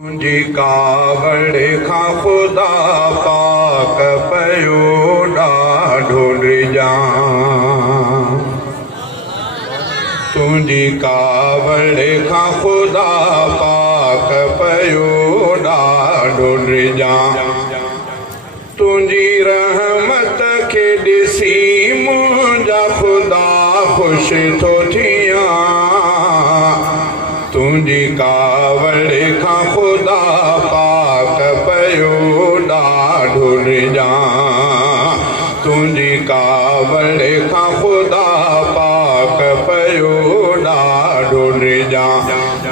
तुझी कावड़ खां खुदा पाक पयो ॾाढो डिॼां। तुझी कावड़ खां खुदा पाक पयो ॾाढो डिॼां। तुझी रहमत खे ॾिसी मुंहिंजा खुदा ख़ुशि थो थियां। तुझी कावड़ खां खुदा पाक पयो ॾाढो डिॼां। तुझी कावड़ खां खुदा पाक पयो ॾाढो डिॼां।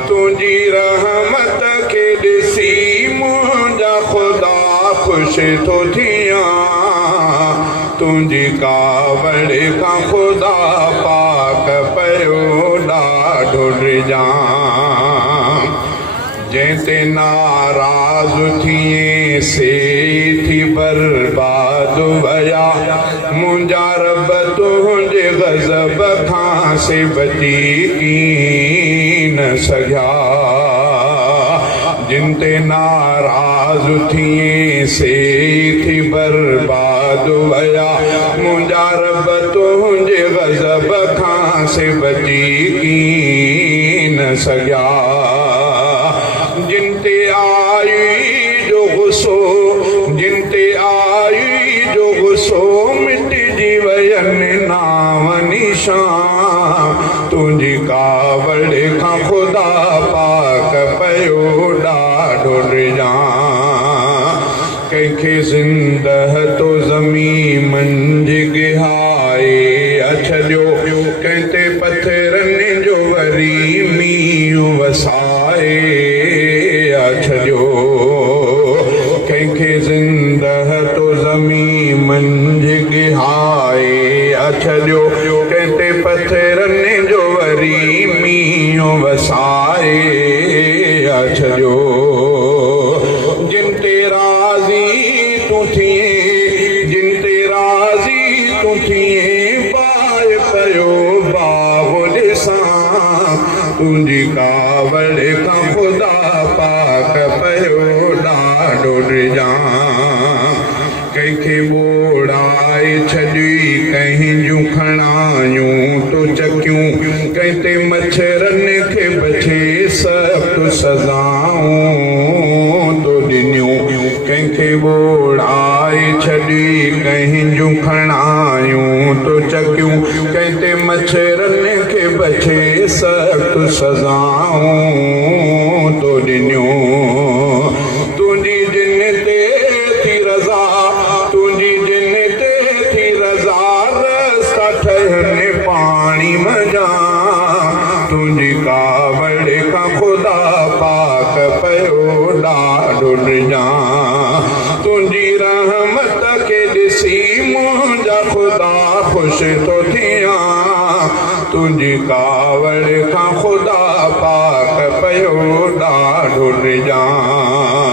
तुझी रहमत खे ॾिसी मुंहिंजा खुदा ख़ुशि थो थियां। तुझी कावड़ खां खुदा पाक पयो ॾाढो डिॼां। जैसे नाराज़ थिए से थी बर्बाद वया। मुंहिंजा रब तुंहिंजे गज़ब खां से बची न सघिया। जिन ते नाराज़ थिए से थी बर्बाद वया। मुंहिंजा रब तुंहिंजे गज़ब खां से बची न सघिया। जिन ते आई जो गुस्सो, जिन ते आई जो गुस्सो मिटिजी वयनि नाम निशान। तुझी कावड़ खां खुदा पाक पयो ॾाढो डिॼां। कंहिंखे ज़िंदह तो ज़मीन मंझि गिहाए छॾियो। कंहिं ते पथरनि जो वरी मींहुं वसाए छॾियो। कंहिंखे ज़िंदह तो ज़मीन मंझि गिहाए छॾियो। कंहिं ते पथरनि जो वरी मींहुं वसाए छॾियो। जिन ते राज़ी तूं थिए, जिन ते राज़ी तूं थिए पाए पयो बाहो ॾिसां। तुझी कावड़ खां खुदा पाक पयो ॾाढो डिॼां। कंहिंखे ॿोड़ाए छॾी कंहिं जूं खणायूं तो चकियूं। कंहिं ते मच्छरनि खे बचे सख़्तु सज़ाऊं तो ॾिनियूं। कंहिंखे ॿोड़ाए छॾी कंहिं जूं खणायूं तो चकियूं। कंहिं ते मच्छरनि खे बचे सख़्तु सज़ाऊं तो ॾिनियूं। तुंहिंजी जिन ते थी रज़ा, तुंहिंजी जिन ते थी रज़ा रस्ता ठहनि पाणी मञा। तुझी कावड़ खां खुदा पाक पयो ॾाढो डिॼां। तुझी रहमत खे ॾिसी मुंहिंजा खुदा ख़ुशि थो थियां। तुझी कावड़ खां खुदा पाक पयो ॾाढो डिॼां।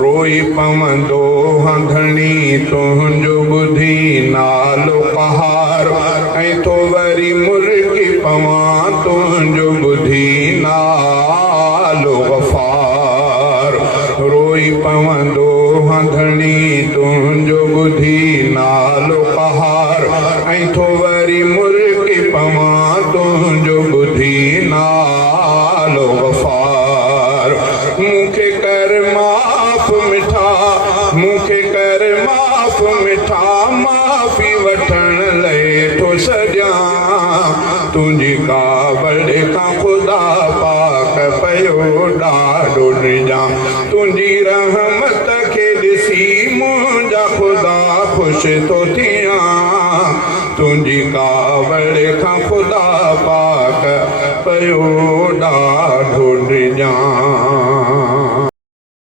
रोई पवंदो हंधणी तुंहिंजो ॿुधी नालो पहार। ऐं थो वरी मुर्गी पवां तुंहिंजो ॿुधी नालो गफ़ार। रोई पवंदो हंधणी तुंहिंजो ॿुधी नालो पहार। ऐं थो वरी मुर्गी पवां तुंहिंजो ॿुधी नालो गफ़ार। मूंखे कर माफ़ मिठा, मूंखे कर माफ़ मिठा। माफ़ी वठण लाइ थो सॼां। तुझी कावड़ खां खुदा पाक पयो ॾाढो डिॼां। तुझी रहमत खे ॾिसी मुंहिंजा खुदा ख़ुशि थो थियां। तुझी कावड़ खां खुदा पाक पयो ॾाढो डिॼां।